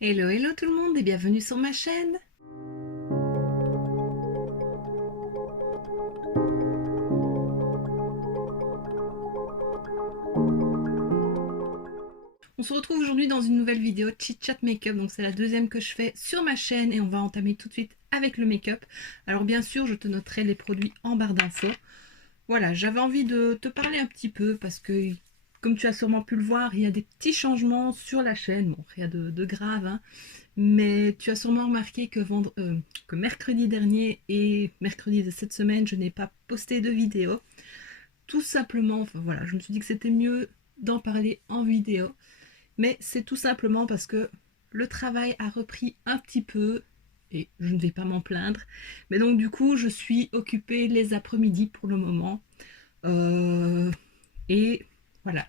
Hello, hello tout le monde et bienvenue sur ma chaîne. On se retrouve aujourd'hui dans une nouvelle vidéo Chit Chat Make-up. Donc c'est la deuxième que je fais sur ma chaîne et on va entamer tout de suite avec le make-up. Alors bien sûr, je te noterai les produits en barre d'infos. Voilà, j'avais envie de te parler un petit peu parce que, comme tu as sûrement pu le voir, il y a des petits changements sur la chaîne. Bon, rien de grave, hein. Mais tu as sûrement remarqué que mercredi dernier et mercredi de cette semaine, je n'ai pas posté de vidéo. Tout simplement, enfin voilà, je me suis dit que c'était mieux d'en parler en vidéo. Mais c'est tout simplement parce que le travail a repris un petit peu et je ne vais pas m'en plaindre. Mais donc du coup, je suis occupée les après-midi pour le moment. Euh, et voilà,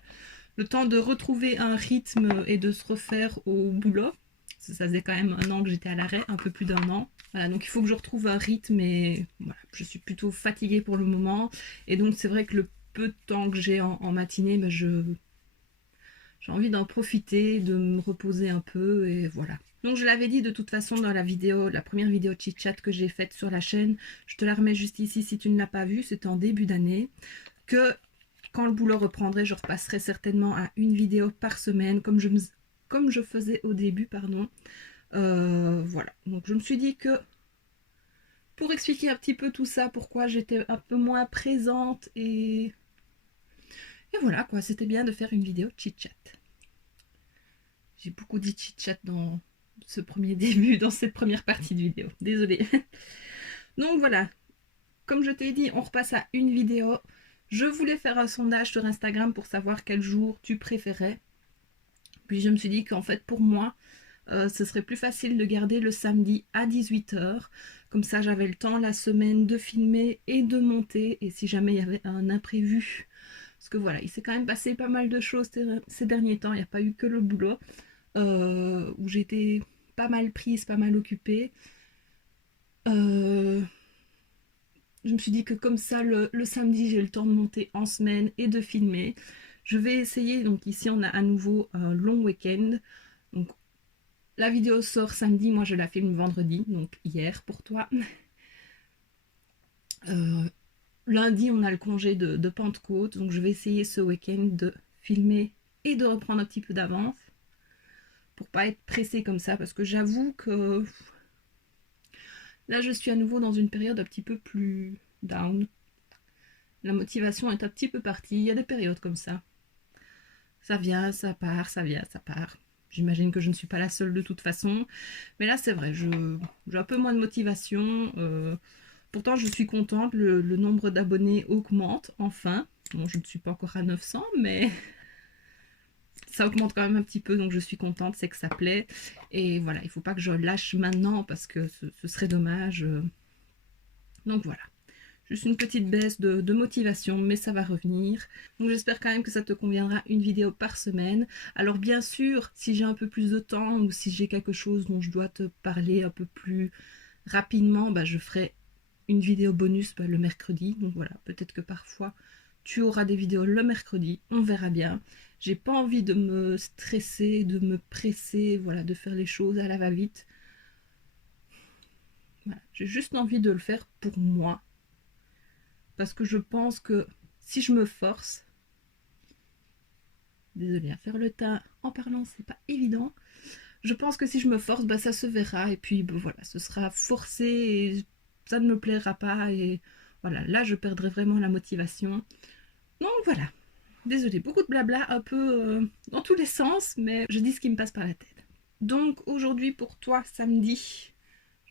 le temps de retrouver un rythme et de se refaire au boulot. Ça faisait quand même un an que j'étais à l'arrêt, un peu plus d'un an. Voilà, donc il faut que je retrouve un rythme et voilà, je suis plutôt fatiguée pour le moment. Et donc c'est vrai que le peu de temps que j'ai en matinée, ben j'ai envie d'en profiter, de me reposer un peu et voilà. Donc je l'avais dit de toute façon dans la vidéo, la première vidéo chit chat que j'ai faite sur la chaîne, je te la remets juste ici si tu ne l'as pas vue, c'était en début d'année, que quand le boulot reprendrait, je repasserai certainement à une vidéo par semaine, comme je faisais au début, pardon. Voilà, donc je me suis dit que pour expliquer un petit peu tout ça, pourquoi j'étais un peu moins présente et voilà quoi, c'était bien de faire une vidéo chit-chat. J'ai beaucoup dit chit-chat dans ce premier début, dans cette première partie de vidéo, désolée. Donc voilà, comme je t'ai dit, on repasse à une vidéo. Je voulais faire un sondage sur Instagram pour savoir quel jour tu préférais. Puis je me suis dit qu'en fait pour moi, ce serait plus facile de garder le samedi à 18h. Comme ça j'avais le temps la semaine de filmer et de monter. Et si jamais il y avait un imprévu, parce que voilà, il s'est quand même passé pas mal de choses ces derniers temps. Il n'y a pas eu que le boulot, où j'étais pas mal prise, pas mal occupée. Euh, je me suis dit que comme ça, le samedi, j'ai le temps de monter en semaine et de filmer. Je vais essayer, donc ici on a à nouveau un long week-end. Donc la vidéo sort samedi, moi je la filme vendredi, donc hier pour toi. Euh, Lundi, on a le congé de Pentecôte, donc je vais essayer ce week-end de filmer et de reprendre un petit peu d'avance pour pas être pressée comme ça, parce que j'avoue que là je suis à nouveau dans une période un petit peu plus down. La motivation est un petit peu partie, il y a des périodes comme ça. Ça vient, ça part, ça vient, ça part. J'imagine que je ne suis pas la seule de toute façon. Mais là, c'est vrai, j'ai un peu moins de motivation. Pourtant, je suis contente. Le nombre d'abonnés augmente, enfin. Bon, je ne suis pas encore à 900, mais ça augmente quand même un petit peu. Donc, je suis contente, c'est que ça plaît. Et voilà, il ne faut pas que je lâche maintenant parce que ce serait dommage. Donc, voilà. Juste une petite baisse de motivation, mais ça va revenir. Donc j'espère quand même que ça te conviendra une vidéo par semaine. Alors bien sûr, si j'ai un peu plus de temps ou si j'ai quelque chose dont je dois te parler un peu plus rapidement, bah, je ferai une vidéo bonus le mercredi. Donc voilà, peut-être que parfois tu auras des vidéos le mercredi, on verra bien. J'ai pas envie de me stresser, de me presser, voilà, de faire les choses à la va-vite. Voilà, j'ai juste envie de le faire pour moi. Parce que je pense que si je me force, désolée à faire le tas en parlant, c'est pas évident. Je pense que si je me force, bah, ça se verra et puis bah, voilà, ce sera forcé et ça ne me plaira pas et voilà, là je perdrai vraiment la motivation. Donc voilà, désolée, beaucoup de blabla un peu dans tous les sens, mais je dis ce qui me passe par la tête. Donc aujourd'hui pour toi, samedi,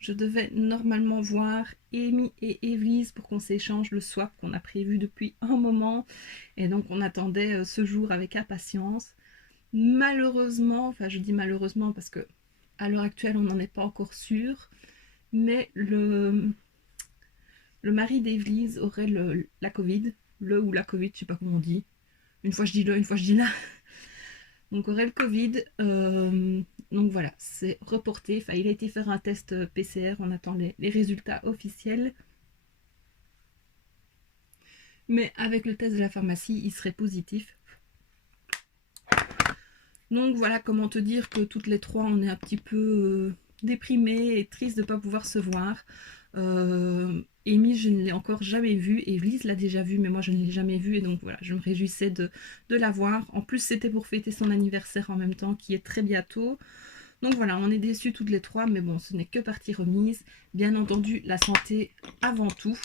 je devais normalement voir Amy et Evelyse pour qu'on s'échange le swap qu'on a prévu depuis un moment. Et donc on attendait ce jour avec impatience. Malheureusement, enfin je dis malheureusement parce que à l'heure actuelle on n'en est pas encore sûr, mais le mari d'Evelyse aurait la Covid, le ou la Covid, je sais pas comment on dit. Une fois je dis le, une fois je dis là. Donc aurait le Covid. Donc voilà, c'est reporté. Enfin, il a été faire un test PCR, on attend les résultats officiels. Mais avec le test de la pharmacie, il serait positif. Donc voilà, comment te dire que toutes les trois, on est un petit peu déprimées et tristes de ne pas pouvoir se voir. Amy, je ne l'ai encore jamais vue, et Lise l'a déjà vue, mais moi je ne l'ai jamais vue, et donc voilà, je me réjouissais de la voir. En plus, c'était pour fêter son anniversaire en même temps, qui est très bientôt. Donc voilà, on est déçus toutes les trois, mais bon, ce n'est que partie remise. Bien entendu, la santé avant tout.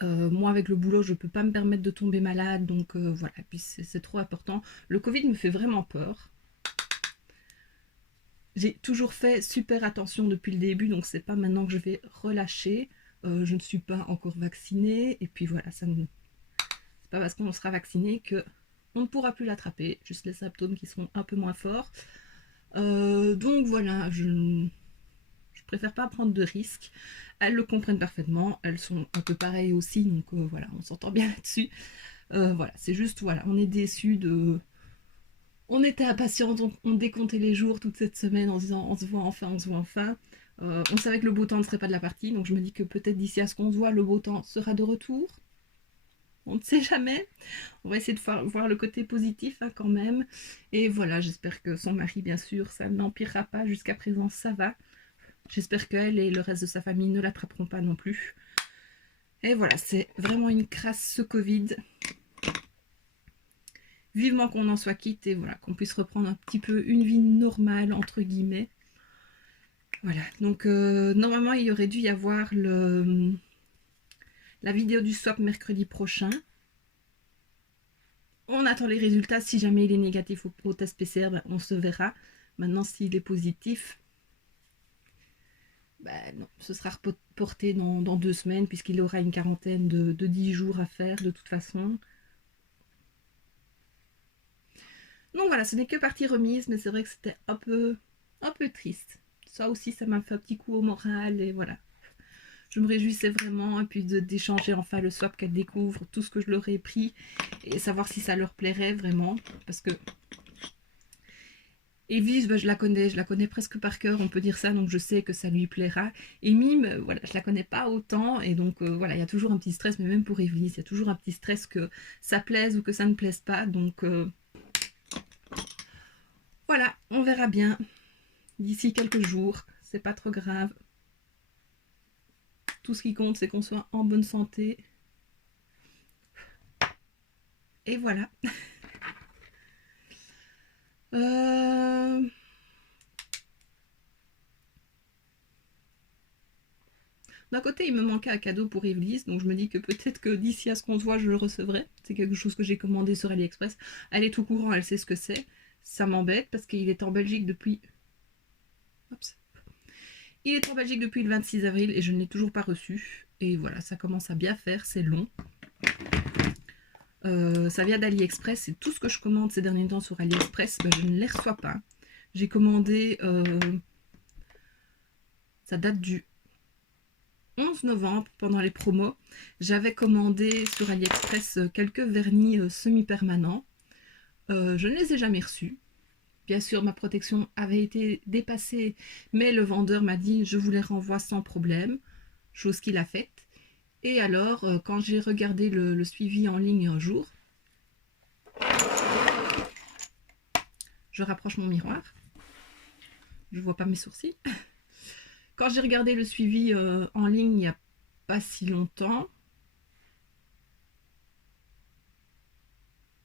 Moi, avec le boulot, je ne peux pas me permettre de tomber malade, donc voilà, puis c'est trop important. Le Covid me fait vraiment peur. J'ai toujours fait super attention depuis le début, donc c'est pas maintenant que je vais relâcher. Je ne suis pas encore vaccinée, et puis voilà, c'est pas parce qu'on sera vacciné que on ne pourra plus l'attraper, juste les symptômes qui seront un peu moins forts. Donc voilà, je préfère pas prendre de risques. Elles le comprennent parfaitement, elles sont un peu pareilles aussi, donc voilà, on s'entend bien là-dessus. Voilà, c'est juste, voilà, on est déçus de... On était impatients, donc on décomptait les jours toute cette semaine en se disant on se voit enfin, on se voit enfin. On savait que le beau temps ne serait pas de la partie, donc je me dis que peut-être d'ici à ce qu'on se voit, le beau temps sera de retour. On ne sait jamais. On va essayer de voir le côté positif hein, quand même. Et voilà, j'espère que son mari, bien sûr, ça n'empirera pas. Jusqu'à présent, ça va. J'espère qu'elle et le reste de sa famille ne l'attraperont pas non plus. Et voilà, c'est vraiment une crasse ce Covid. Vivement qu'on en soit quitte et voilà, qu'on puisse reprendre un petit peu une vie normale, entre guillemets. Voilà, donc normalement il y aurait dû y avoir la vidéo du swap mercredi prochain. On attend les résultats, si jamais il est négatif au test PCR, ben, on se verra. Maintenant s'il est positif, ben non, ce sera reporté dans 2 semaines puisqu'il aura une quarantaine de 10 jours à faire de toute façon. Donc voilà, ce n'est que partie remise, mais c'est vrai que c'était un peu triste. Ça aussi, ça m'a fait un petit coup au moral et voilà. Je me réjouissais vraiment et puis d'échanger enfin le swap qu'elle découvre, tout ce que je leur ai pris et savoir si ça leur plairait vraiment. Parce que Evie, ben, je la connais presque par cœur, on peut dire ça, donc je sais que ça lui plaira. Et Mime, voilà, je la connais pas autant et donc voilà, il y a toujours un petit stress, mais même pour Evie, il y a toujours un petit stress que ça plaise ou que ça ne plaise pas. Donc voilà, on verra bien d'ici quelques jours, c'est pas trop grave. Tout ce qui compte, c'est qu'on soit en bonne santé. Et voilà. D'un côté, il me manquait un cadeau pour Evelise, donc je me dis que peut-être que d'ici à ce qu'on se voit, je le recevrai. C'est quelque chose que j'ai commandé sur AliExpress. Elle est tout courant, elle sait ce que c'est. Ça m'embête parce qu'il est en Belgique depuis... Oups. Il est en Belgique depuis le 26 avril et je ne l'ai toujours pas reçu. Et voilà, ça commence à bien faire, c'est long. Ça vient d'AliExpress et tout ce que je commande ces derniers temps sur AliExpress, ben, je ne les reçois pas. J'ai commandé... ça date du 11 novembre, pendant les promos, j'avais commandé sur AliExpress quelques vernis semi-permanents. Je ne les ai jamais reçus. Bien sûr, ma protection avait été dépassée, mais le vendeur m'a dit je vous les renvoie sans problème, chose qu'il a faite. Et alors, quand j'ai regardé le suivi en ligne un jour, je rapproche mon miroir, je vois pas mes sourcils. Quand j'ai regardé le suivi en ligne il n'y a pas si longtemps,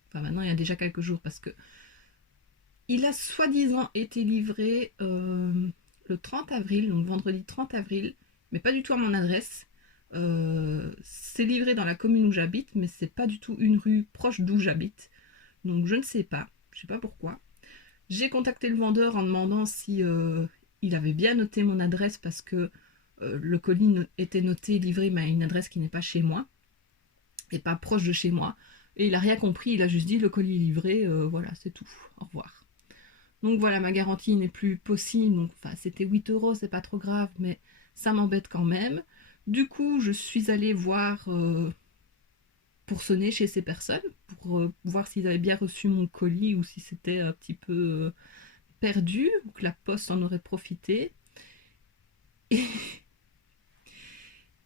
enfin maintenant il y a déjà quelques jours parce que il a soi-disant été livré le 30 avril, donc vendredi 30 avril, mais pas du tout à mon adresse. C'est livré dans la commune où j'habite, mais c'est pas du tout une rue proche d'où j'habite. Donc je ne sais pas, je sais pas pourquoi. J'ai contacté le vendeur en demandant si il avait bien noté mon adresse parce que le colis était noté livré mais à une adresse qui n'est pas chez moi et pas proche de chez moi. Et il a rien compris, il a juste dit le colis livré, voilà, c'est tout. Au revoir. Donc voilà, ma garantie n'est plus possible. Donc, enfin, c'était 8 euros, c'est pas trop grave, mais ça m'embête quand même. Du coup, je suis allée voir pour sonner chez ces personnes, pour voir s'ils avaient bien reçu mon colis ou si c'était un petit peu perdu, ou que la poste en aurait profité. Et,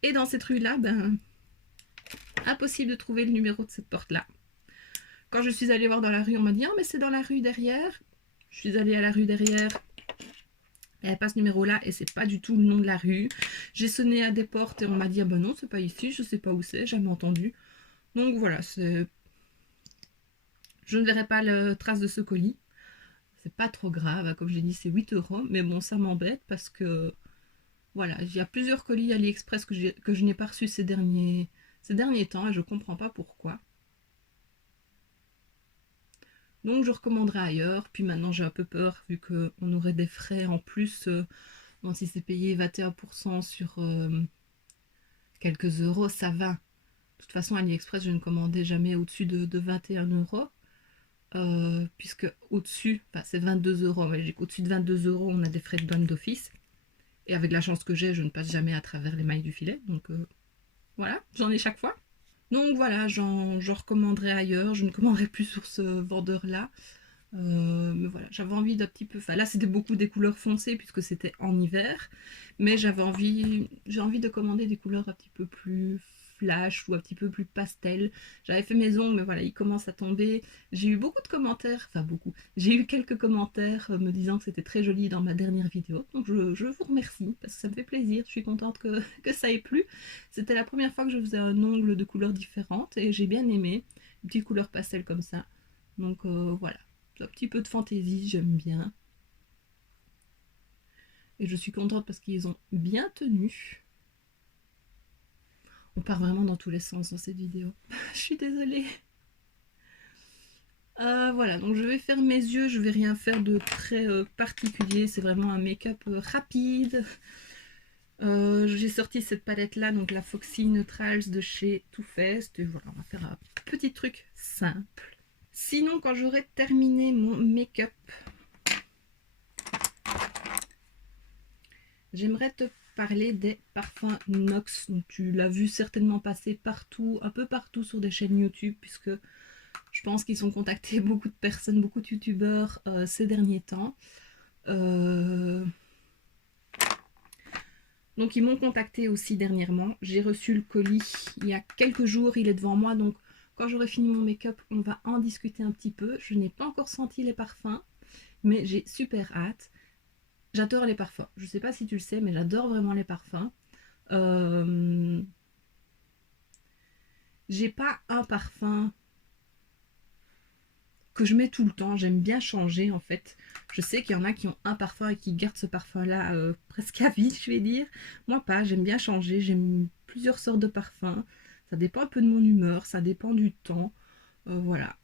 et dans cette rue-là, ben, impossible de trouver le numéro de cette porte-là. Quand je suis allée voir dans la rue, on m'a dit « Ah, mais c'est dans la rue derrière ». Je suis allée à la rue derrière, il n'y avait pas ce numéro-là et c'est pas du tout le nom de la rue. J'ai sonné à des portes et on m'a dit « Ah ben non, c'est pas ici, je sais pas où c'est, jamais entendu ». Donc voilà, je ne verrai pas la trace de ce colis. C'est pas trop grave, comme j'ai dit, c'est 8 euros. Mais bon, ça m'embête parce que, voilà, il y a plusieurs colis AliExpress que je n'ai pas reçus ces derniers temps et je comprends pas pourquoi. Donc je recommanderai ailleurs. Puis maintenant, j'ai un peu peur vu qu'on aurait des frais en plus. Bon, si c'est payé 21% sur quelques euros, ça va. De toute façon, AliExpress, je ne commandais jamais au-dessus de 21 euros. Puisque au-dessus, enfin c'est 22 euros, mais au-dessus de 22 euros, on a des frais de douane d'office. Et avec la chance que j'ai, je ne passe jamais à travers les mailles du filet. Donc voilà, j'en ai chaque fois. Donc voilà, j'en recommanderai ailleurs. Je ne commanderai plus sur ce vendeur-là. Mais voilà, j'avais envie d'un petit peu... Enfin là, c'était beaucoup des couleurs foncées puisque c'était en hiver. Mais j'ai envie de commander des couleurs un petit peu plus flash ou un petit peu plus pastel. J'avais fait mes ongles, mais voilà, ils commencent à tomber. J'ai eu beaucoup de commentaires, enfin beaucoup. J'ai eu quelques commentaires me disant que c'était très joli dans ma dernière vidéo. Donc je vous remercie parce que ça me fait plaisir. Je suis contente que ça ait plu. C'était la première fois que je faisais un ongle de couleurs différentes et j'ai bien aimé. Une petite couleur pastel comme ça. Donc voilà. Un petit peu de fantaisie, j'aime bien. Et je suis contente parce qu'ils ont bien tenu. On part vraiment dans tous les sens dans cette vidéo. Je suis désolée. Voilà, donc je vais faire mes yeux. Je vais rien faire de très particulier. C'est vraiment un make-up rapide. J'ai sorti cette palette là, donc la Foxy Neutrals de chez Too Faced. Et voilà, on va faire un petit truc simple. Sinon, quand j'aurai terminé mon make-up, j'aimerais te parler des parfums Nox. Donc, tu l'as vu certainement passer partout, un peu partout sur des chaînes YouTube, puisque je pense qu'ils ont contacté beaucoup de personnes, beaucoup de youtubeurs ces derniers temps. Donc ils m'ont contacté aussi dernièrement. J'ai reçu le colis il y a quelques jours, il est devant moi. Donc quand j'aurai fini mon make-up, on va en discuter un petit peu. Je n'ai pas encore senti les parfums, mais j'ai super hâte. J'adore les parfums. Je ne sais pas si tu le sais, mais j'adore vraiment les parfums. J'ai pas un parfum que je mets tout le temps. J'aime bien changer en fait. Je sais qu'il y en a qui ont un parfum et qui gardent ce parfum-là presque à vie, je vais dire. Moi pas, j'aime bien changer. J'aime plusieurs sortes de parfums. Ça dépend un peu de mon humeur, ça dépend du temps. Voilà.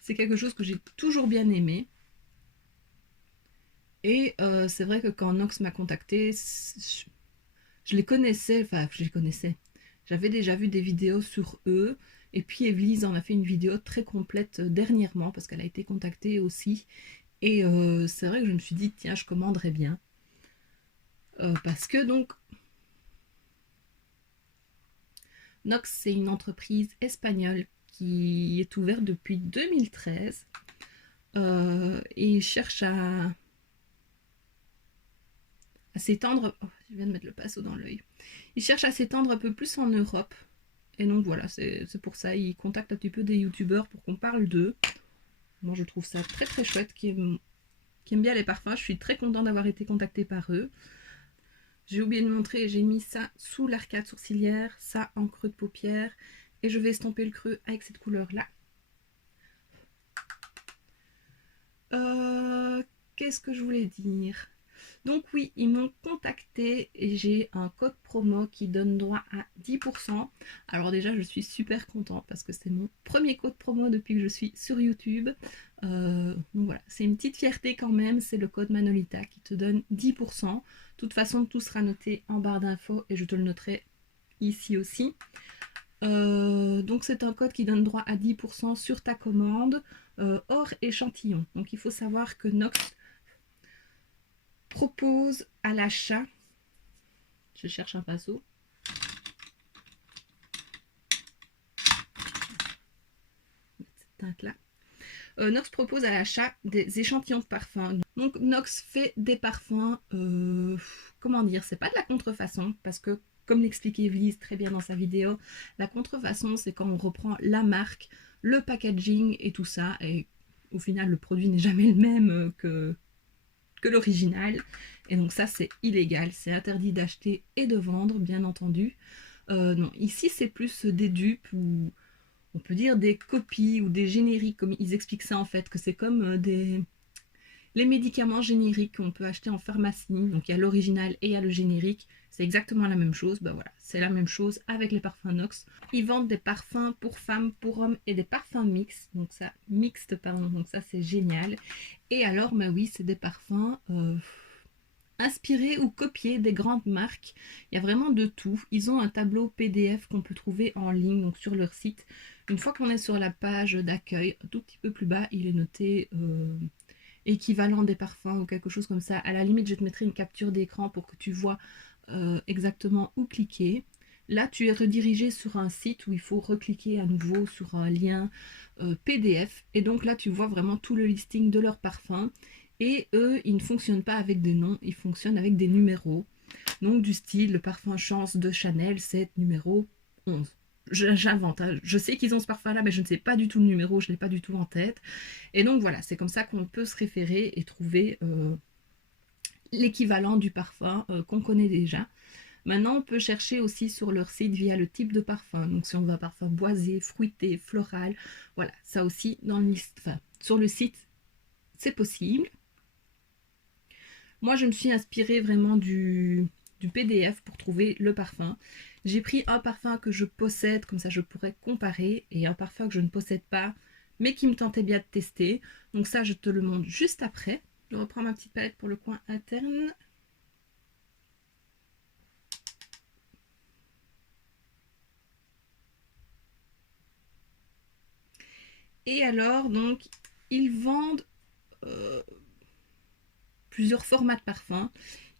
C'est quelque chose que j'ai toujours bien aimé. Et c'est vrai que quand Nox m'a contacté, je les connaissais, enfin je les connaissais. J'avais déjà vu des vidéos sur eux. Et puis Evelyse en a fait une vidéo très complète dernièrement parce qu'elle a été contactée aussi. Et c'est vrai que je me suis dit, tiens, je commanderais bien. Parce que donc, Nox, c'est une entreprise espagnole qui est ouverte depuis 2013. Et ils cherchent à s'étendre. Oh, je viens de mettre le pinceau dans l'œil. Ils cherchent à s'étendre un peu plus en Europe. Et donc voilà, c'est pour ça, ils contactent un petit peu des youtubeurs pour qu'on parle d'eux. Moi je trouve ça très très chouette, qui aiment bien les parfums. Je suis très contente d'avoir été contactée par eux. J'ai oublié de montrer, j'ai mis ça sous l'arcade sourcilière, ça en creux de paupière. Et je vais estomper le creux avec cette couleur-là. Qu'est-ce que je voulais dire? Donc oui, ils m'ont contacté et j'ai un code promo qui donne droit à 10%. Alors déjà, je suis super contente parce que c'est mon premier code promo depuis que je suis sur YouTube. Donc voilà, c'est une petite fierté quand même, c'est le code Manolita qui te donne 10%. De toute façon, tout sera noté en barre d'infos et je te le noterai ici aussi. Donc c'est un code qui donne droit à 10% sur ta commande hors échantillon. Donc il faut savoir que Nox propose à l'achat, je cherche un pinceau, cette teinte là. Nox propose à l'achat des échantillons de parfums. Donc Nox fait des parfums, comment dire, c'est pas de la contrefaçon parce que comme l'expliquait Evelyse très bien dans sa vidéo, la contrefaçon, c'est quand on reprend la marque, le packaging et tout ça, et au final, le produit n'est jamais le même que l'original. Et donc ça, c'est illégal. C'est interdit d'acheter et de vendre, bien entendu. Non, ici, c'est plus des dupes ou on peut dire des copies ou des génériques, comme ils expliquent ça en fait, que c'est comme les médicaments génériques qu'on peut acheter en pharmacie. Donc il y a l'original et il y a le générique. C'est exactement la même chose. Ben voilà, c'est la même chose avec les parfums Nox. Ils vendent des parfums pour femmes, pour hommes et des parfums mixtes. Donc ça, mixte, pardon. Donc ça, c'est génial. Et alors, ben oui, c'est des parfums inspirés ou copiés des grandes marques. Il y a vraiment de tout. Ils ont un tableau PDF qu'on peut trouver en ligne, donc sur leur site. Une fois qu'on est sur la page d'accueil, un tout petit peu plus bas, il est noté équivalent des parfums ou quelque chose comme ça. À la limite, je te mettrai une capture d'écran pour que tu vois exactement où cliquer. Là, tu es redirigé sur un site où il faut recliquer à nouveau sur un lien PDF. Et donc là, tu vois vraiment tout le listing de leurs parfums. Et eux, ils ne fonctionnent pas avec des noms, ils fonctionnent avec des numéros. Donc du style, le parfum Chance de Chanel, c'est numéro 11. J'invente, hein. Je sais qu'ils ont ce parfum là, mais je ne sais pas du tout le numéro, je ne l'ai pas du tout en tête. Et donc voilà, c'est comme ça qu'on peut se référer et trouver l'équivalent du parfum qu'on connaît déjà. Maintenant, on peut chercher aussi sur leur site via le type de parfum. Donc si on veut un parfum boisé, fruité, floral, voilà, ça aussi dans le sur le site, c'est possible. Moi, je me suis inspirée vraiment du PDF pour trouver le parfum. J'ai pris un parfum que je possède, comme ça je pourrais comparer, et un parfum que je ne possède pas, mais qui me tentait bien de tester. Donc ça, je te le montre juste après. Je reprends ma petite palette pour le coin interne. Et alors, donc, ils vendent plusieurs formats de parfums.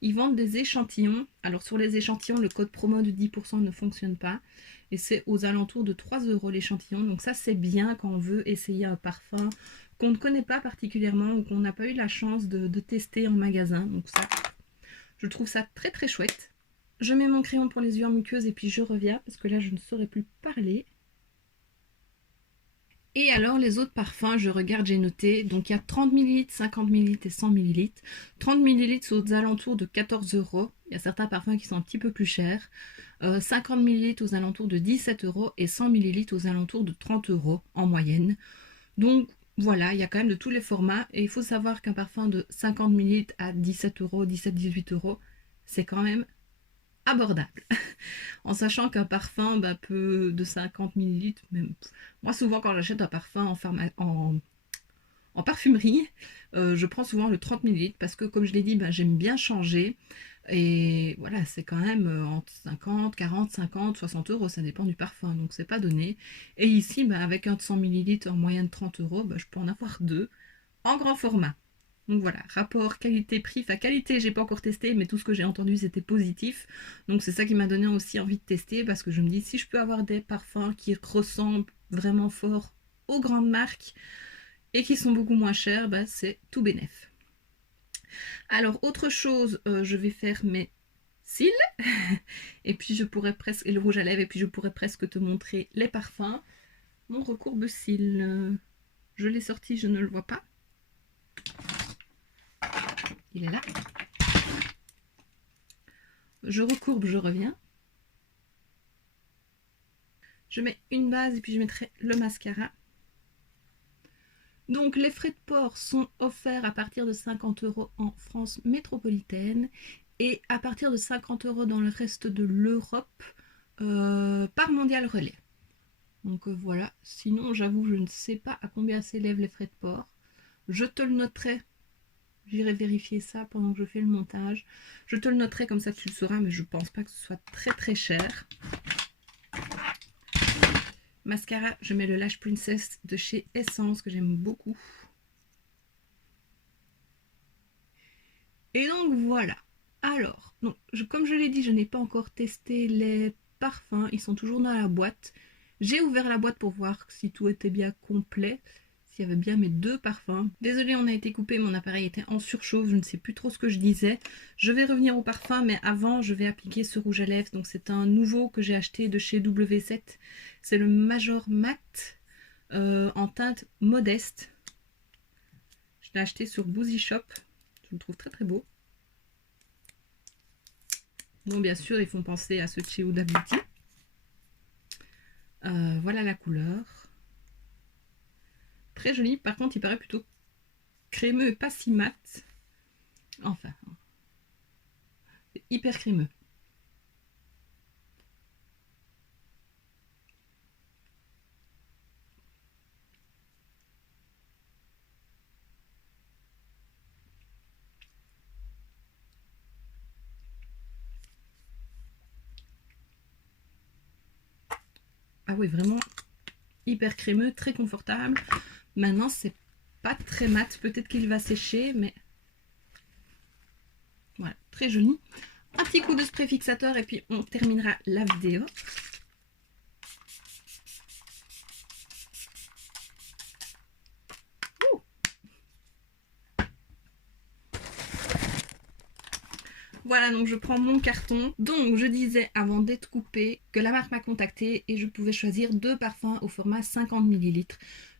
Ils vendent des échantillons. Alors sur les échantillons, le code promo de 10% ne fonctionne pas. Et c'est aux alentours de 3 € l'échantillon. Donc ça, c'est bien quand on veut essayer un parfum qu'on ne connaît pas particulièrement ou qu'on n'a pas eu la chance de tester en magasin. Donc ça, je trouve ça très très chouette. Je mets mon crayon pour les yeux muqueuses et puis je reviens parce que là, je ne saurais plus parler. Et alors les autres parfums, je regarde, j'ai noté, donc il y a 30 ml, 50 ml et 100 ml. 30 ml c'est aux alentours de 14 €, il y a certains parfums qui sont un petit peu plus chers. 50 ml aux alentours de 17 € et 100 ml aux alentours de 30 € en moyenne. Donc voilà, il y a quand même de tous les formats et il faut savoir qu'un parfum de 50 ml à 17 €, 17-18 €, c'est quand même abordable. En sachant qu'un parfum peut de 50 ml, même moi souvent quand j'achète un parfum en parfumerie, je prends souvent le 30 ml parce que comme je l'ai dit, j'aime bien changer. Et voilà, c'est quand même entre 50, 40, 50, 60 €, ça dépend du parfum, donc c'est pas donné. Et ici, avec un de 100 ml en moyenne 30 €, je peux en avoir deux en grand format. Donc voilà, rapport qualité-prix, enfin qualité j'ai pas encore testé, mais tout ce que j'ai entendu c'était positif. Donc c'est ça qui m'a donné aussi envie de tester parce que je me dis si je peux avoir des parfums qui ressemblent vraiment fort aux grandes marques et qui sont beaucoup moins chers, c'est tout bénef. Alors autre chose, je vais faire mes cils et puis je pourrais presque, et le rouge à lèvres, et puis je pourrais presque te montrer les parfums. Mon recourbe-cils, je l'ai sorti, je ne le vois pas. Il est là. Je recourbe, je reviens. Je mets une base et puis je mettrai le mascara. Donc les frais de port sont offerts à partir de 50 € en France métropolitaine et à partir de 50 € dans le reste de l'Europe par Mondial Relais. Donc voilà, sinon j'avoue je ne sais pas à combien s'élèvent les frais de port. Je te le noterai. J'irai vérifier ça pendant que je fais le montage. Je te le noterai comme ça tu le sauras, mais je pense pas que ce soit très très cher. Mascara, je mets le Lash Princess de chez Essence que j'aime beaucoup. Et donc voilà. Alors, donc, comme je l'ai dit, je n'ai pas encore testé les parfums. Ils sont toujours dans la boîte. J'ai ouvert la boîte pour voir si tout était bien complet. il y avait bien mes 2 parfums. Désolée, on a été coupé, mon appareil était en surchauffe, je ne sais plus trop ce que je disais. Je vais revenir au parfum, mais avant, je vais appliquer ce rouge à lèvres. Donc c'est un nouveau que j'ai acheté de chez W7. C'est le Major Matte en teinte modeste. Je l'ai acheté sur Boozy Shop. Je le trouve très très beau. Bon, bien sûr, ils font penser à ce chez Huda Beauty. Voilà la couleur. Très joli. Par contre, il paraît plutôt crémeux et pas si mat. Enfin, c'est hyper crémeux. Ah oui, vraiment hyper crémeux, très confortable. Maintenant, c'est pas très mat. Peut-être qu'il va sécher, mais voilà, très joli. Un petit coup de spray fixateur et puis on terminera la vidéo. Voilà, donc je prends mon carton. Donc je disais avant d'être coupée que la marque m'a contacté et je pouvais choisir 2 parfums au format 50 ml.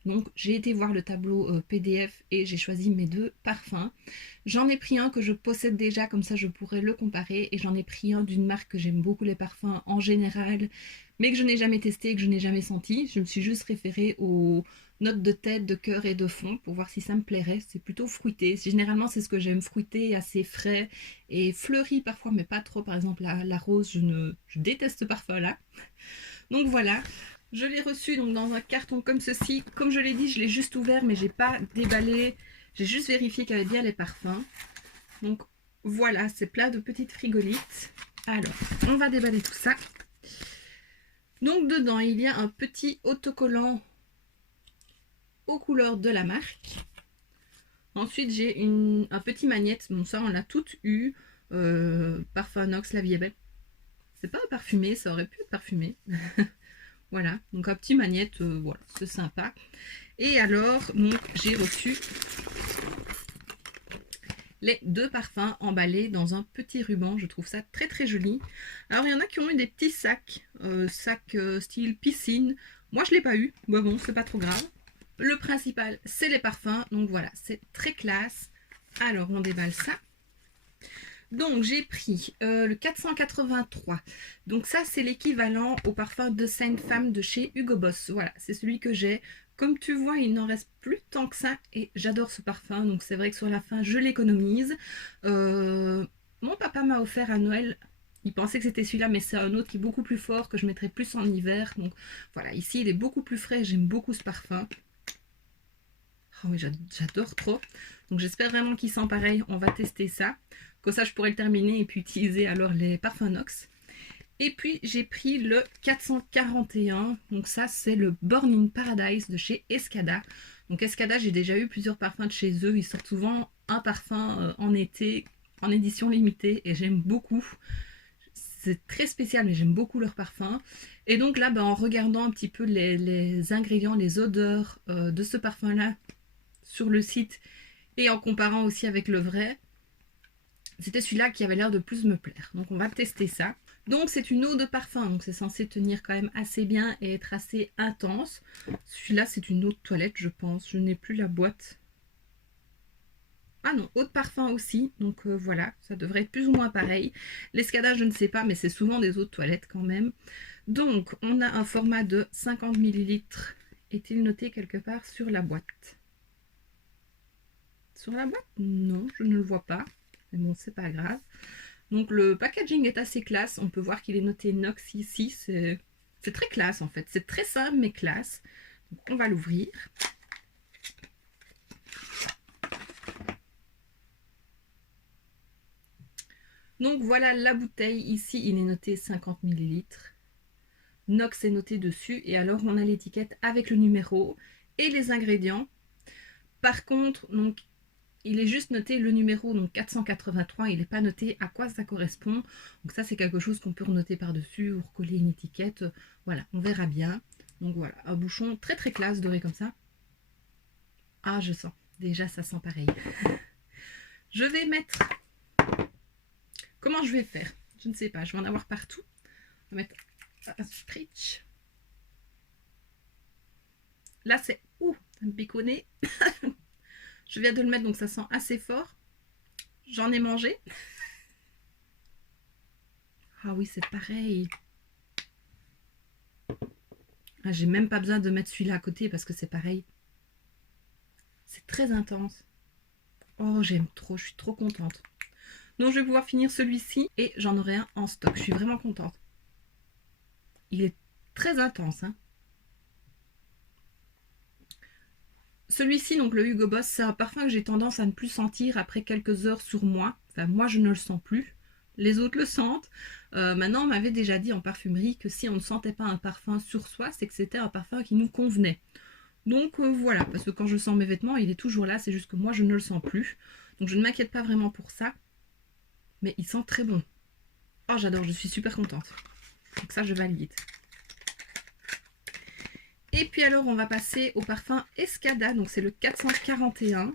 Donc j'ai été voir le tableau PDF et j'ai choisi mes 2 parfums. J'en ai pris un que je possède déjà, comme ça je pourrais le comparer. Et j'en ai pris un d'une marque que j'aime beaucoup les parfums en général, mais que je n'ai jamais testé et que je n'ai jamais senti. Je me suis juste référée aux notes de tête, de cœur et de fond pour voir si ça me plairait. C'est plutôt fruité. Généralement c'est ce que j'aime, fruité, assez frais et fleuri parfois, mais pas trop. Par exemple la rose, je déteste ce parfum là. Donc voilà, je l'ai reçu donc dans un carton comme ceci. Comme je l'ai dit, je l'ai juste ouvert, mais j'ai pas déballé. J'ai juste vérifié qu'il y avait bien les parfums. Donc voilà, c'est plein de petites frigolites. Alors, on va déballer tout ça. Donc dedans, il y a un petit autocollant aux couleurs de la marque. Ensuite, j'ai un petit magnète. Bon, ça, on l'a toutes eu. Parfum Nox, la vie est belle. C'est pas parfumé, ça aurait pu être parfumé. Voilà, donc un petit magnète, voilà, c'est sympa. Et alors, donc, j'ai reçu les 2 parfums emballés dans un petit ruban. Je trouve ça très très joli. Alors, il y en a qui ont eu des petits sacs, style piscine. Moi, je ne l'ai pas eu. Mais bon, c'est pas trop grave. Le principal, c'est les parfums. Donc voilà, c'est très classe. Alors, on déballe ça. Donc j'ai pris le 483. Donc ça c'est l'équivalent au parfum de Sainte Femme de chez Hugo Boss. Voilà, c'est celui que j'ai. Comme tu vois, il n'en reste plus tant que ça et j'adore ce parfum. Donc c'est vrai que sur la fin, je l'économise. Mon papa m'a offert à Noël. Il pensait que c'était celui-là, mais c'est un autre qui est beaucoup plus fort, que je mettrais plus en hiver. Donc voilà, ici il est beaucoup plus frais. J'aime beaucoup ce parfum. Oh oui, j'adore trop. Donc j'espère vraiment qu'il sent pareil. On va tester ça. Comme ça, je pourrais le terminer et puis utiliser alors les parfums Nox. Et puis, j'ai pris le 441. Donc ça, c'est le Born in Paradise de chez Escada. Donc Escada, j'ai déjà eu plusieurs parfums de chez eux. Ils sortent souvent un parfum en été, en édition limitée. Et j'aime beaucoup. C'est très spécial, mais j'aime beaucoup leurs parfums. Et donc là, en regardant un petit peu les ingrédients, les odeurs de ce parfum-là sur le site et en comparant aussi avec le vrai, c'était celui-là qui avait l'air de plus me plaire. Donc on va tester ça. Donc c'est une eau de parfum, donc c'est censé tenir quand même assez bien et être assez intense. Celui-là c'est une eau de toilette je pense, je n'ai plus la boîte. Ah non, eau de parfum aussi, donc voilà, ça devrait être plus ou moins pareil. L'escada je ne sais pas, mais c'est souvent des eaux de toilette quand même. Donc on a un format de 50 ml. Est-il noté quelque part sur la boîte? Sur la boîte? Non, je ne le vois pas. Mais bon, c'est pas grave. Donc le packaging est assez classe. On peut voir qu'il est noté Nox ici. C'est très classe en fait. C'est très simple mais classe. Donc on va l'ouvrir. Donc voilà la bouteille. Ici, il est noté 50 ml. Nox est noté dessus. Et alors, on a l'étiquette avec le numéro et les ingrédients. Par contre, donc, il est juste noté le numéro, donc 483, il n'est pas noté à quoi ça correspond. Donc ça, c'est quelque chose qu'on peut renoter par-dessus ou recoller une étiquette. Voilà, on verra bien. Donc voilà, un bouchon très très classe, doré comme ça. Ah, je sens. Déjà, ça sent pareil. Je vais mettre... Comment je vais faire? Je ne sais pas. Je vais en avoir partout. On va mettre un spritz. Là, c'est... Ouh, ça me piconner. Je viens de le mettre, donc ça sent assez fort. J'en ai mangé. Ah oui, c'est pareil. Ah, j'ai même pas besoin de mettre celui-là à côté parce que c'est pareil. C'est très intense. Oh, j'aime trop, je suis trop contente. Donc, je vais pouvoir finir celui-ci et j'en aurai un en stock. Je suis vraiment contente. Il est très intense, hein. Celui-ci, donc le Hugo Boss, c'est un parfum que j'ai tendance à ne plus sentir après quelques heures sur moi. Enfin, moi, je ne le sens plus. Les autres le sentent. Maintenant, on m'avait déjà dit en parfumerie que si on ne sentait pas un parfum sur soi, c'est que c'était un parfum qui nous convenait. Donc voilà, parce que quand je sens mes vêtements, il est toujours là, c'est juste que moi, je ne le sens plus. Donc je ne m'inquiète pas vraiment pour ça. Mais il sent très bon. Oh, j'adore, je suis super contente. Donc ça, je valide. Et puis alors, on va passer au parfum Escada. Donc c'est le 441.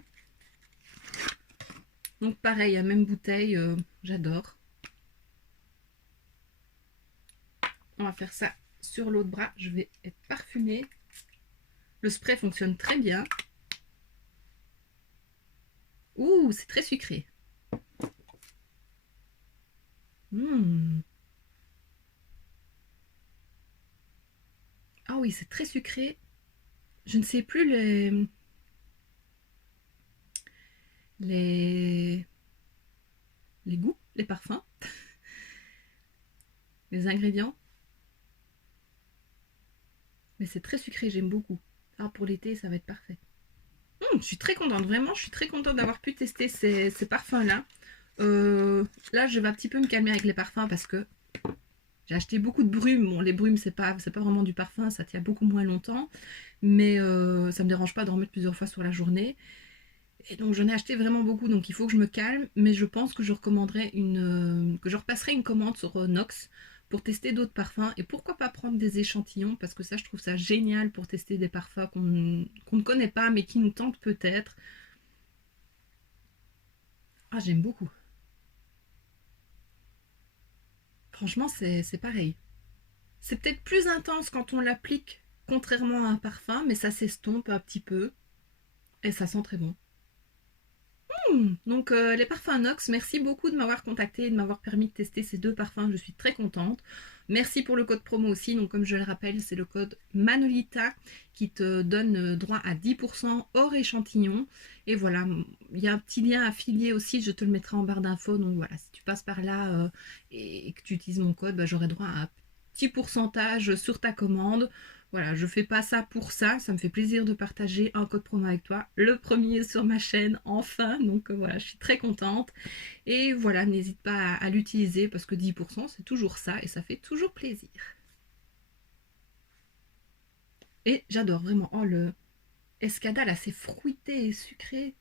Donc pareil, même bouteille, j'adore. On va faire ça sur l'autre bras. Je vais être parfumée. Le spray fonctionne très bien. Ouh, c'est très sucré. Ah oui, c'est très sucré. Je ne sais plus les, les goûts, les parfums, les ingrédients. Mais c'est très sucré, j'aime beaucoup. Ah, pour l'été, ça va être parfait. Je suis très contente, vraiment, je suis très contente d'avoir pu tester ces parfums-là. Là, je vais un petit peu me calmer avec les parfums parce que j'ai acheté beaucoup de brumes. Bon, les brumes, c'est pas vraiment du parfum, ça tient beaucoup moins longtemps. Mais ça me dérange pas d'en remettre plusieurs fois sur la journée. Et donc, j'en ai acheté vraiment beaucoup, donc il faut que je me calme. Mais je pense que je recommanderais que je repasserai une commande sur Nox pour tester d'autres parfums. Et pourquoi pas prendre des échantillons, parce que ça, je trouve ça génial pour tester des parfums qu'on ne connaît pas, mais qui nous tentent peut-être. Ah, j'aime beaucoup. Franchement, c'est pareil. C'est peut-être plus intense quand on l'applique, contrairement à un parfum, mais ça s'estompe un petit peu et ça sent très bon. Donc les parfums Nox, merci beaucoup de m'avoir contacté et de m'avoir permis de tester ces deux parfums, je suis très contente. Merci pour le code promo aussi, donc comme je le rappelle, c'est le code Manolita qui te donne droit à 10% hors échantillon. Et voilà, il y a un petit lien affilié aussi, je te le mettrai en barre d'infos. Donc voilà, si tu passes par là et que tu utilises mon code, bah, j'aurai droit à un petit pourcentage sur ta commande. Voilà, je fais pas ça pour ça, ça me fait plaisir de partager un code promo avec toi, le premier sur ma chaîne, enfin, donc voilà, je suis très contente. Et voilà, n'hésite pas à l'utiliser parce que 10% c'est toujours ça et ça fait toujours plaisir. Et j'adore vraiment, oh le Escada là, c'est fruité et sucré.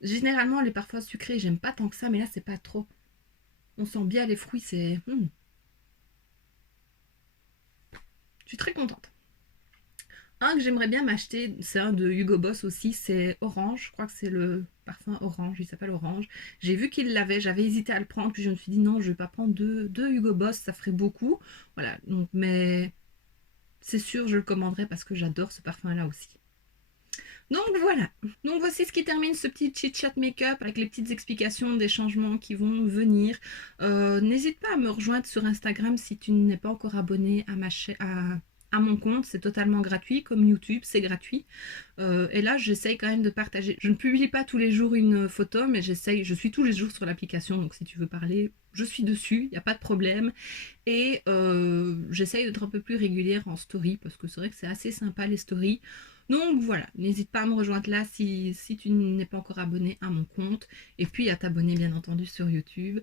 Généralement les parfums sucrés, j'aime pas tant que ça, mais là c'est pas trop. On sent bien les fruits, c'est... Je suis très contente. Un que j'aimerais bien m'acheter, c'est un de Hugo Boss aussi, c'est Orange. Je crois que c'est le parfum Orange, il s'appelle Orange. J'ai vu qu'il l'avait, j'avais hésité à le prendre, puis je me suis dit non, je vais pas prendre deux Hugo Boss, ça ferait beaucoup. Voilà, donc, mais c'est sûr, je le commanderai parce que j'adore ce parfum-là aussi. Donc voilà, donc voici ce qui termine ce petit chit-chat make-up avec les petites explications des changements qui vont venir. N'hésite pas à me rejoindre sur Instagram si tu n'es pas encore abonné à ma chaîne, à mon compte, c'est totalement gratuit, comme YouTube, c'est gratuit. Et là, j'essaye quand même de partager. Je ne publie pas tous les jours une photo, mais j'essaye, je suis tous les jours sur l'application, donc si tu veux parler, je suis dessus, il n'y a pas de problème. Et j'essaye d'être un peu plus régulière en story, parce que c'est vrai que c'est assez sympa les stories. Donc voilà, n'hésite pas à me rejoindre là si tu n'es pas encore abonné à mon compte. Et puis à t'abonner bien entendu sur YouTube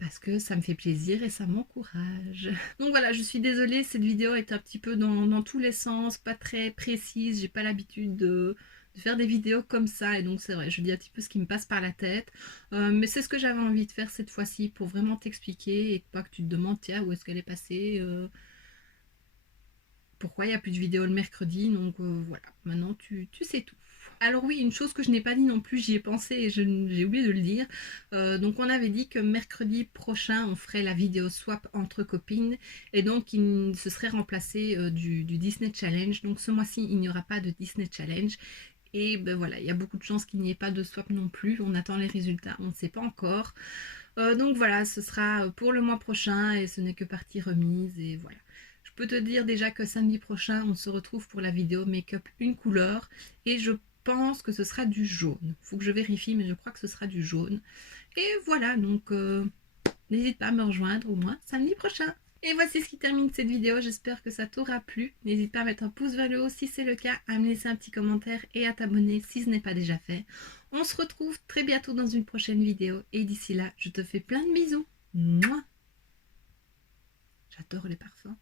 parce que ça me fait plaisir et ça m'encourage. Donc voilà, je suis désolée, cette vidéo est un petit peu dans tous les sens, pas très précise, j'ai pas l'habitude de faire des vidéos comme ça et donc c'est vrai, je dis un petit peu ce qui me passe par la tête. Mais c'est ce que j'avais envie de faire cette fois-ci pour vraiment t'expliquer et pas que tu te demandes tiens où est-ce qu'elle est passée. pourquoi il n'y a plus de vidéo le mercredi. Donc voilà, maintenant tu sais tout. Alors oui, une chose que je n'ai pas dit non plus, j'y ai pensé et j'ai oublié de le dire. Donc on avait dit que mercredi prochain, on ferait la vidéo swap entre copines et donc il se serait remplacé du Disney Challenge. Donc ce mois-ci, il n'y aura pas de Disney Challenge. Et ben voilà, il y a beaucoup de chances qu'il n'y ait pas de swap non plus. On attend les résultats, on ne sait pas encore. Donc voilà, ce sera pour le mois prochain et ce n'est que partie remise. Et voilà. Je peux te dire déjà que samedi prochain, on se retrouve pour la vidéo make-up une couleur. Et je pense que ce sera du jaune. Faut que je vérifie, mais je crois que ce sera du jaune. Et voilà, donc n'hésite pas à me rejoindre au moins samedi prochain. Et voici ce qui termine cette vidéo, j'espère que ça t'aura plu. N'hésite pas à mettre un pouce vers le haut si c'est le cas, à me laisser un petit commentaire et à t'abonner si ce n'est pas déjà fait. On se retrouve très bientôt dans une prochaine vidéo et d'ici là, je te fais plein de bisous. Mouah. J'adore les parfums.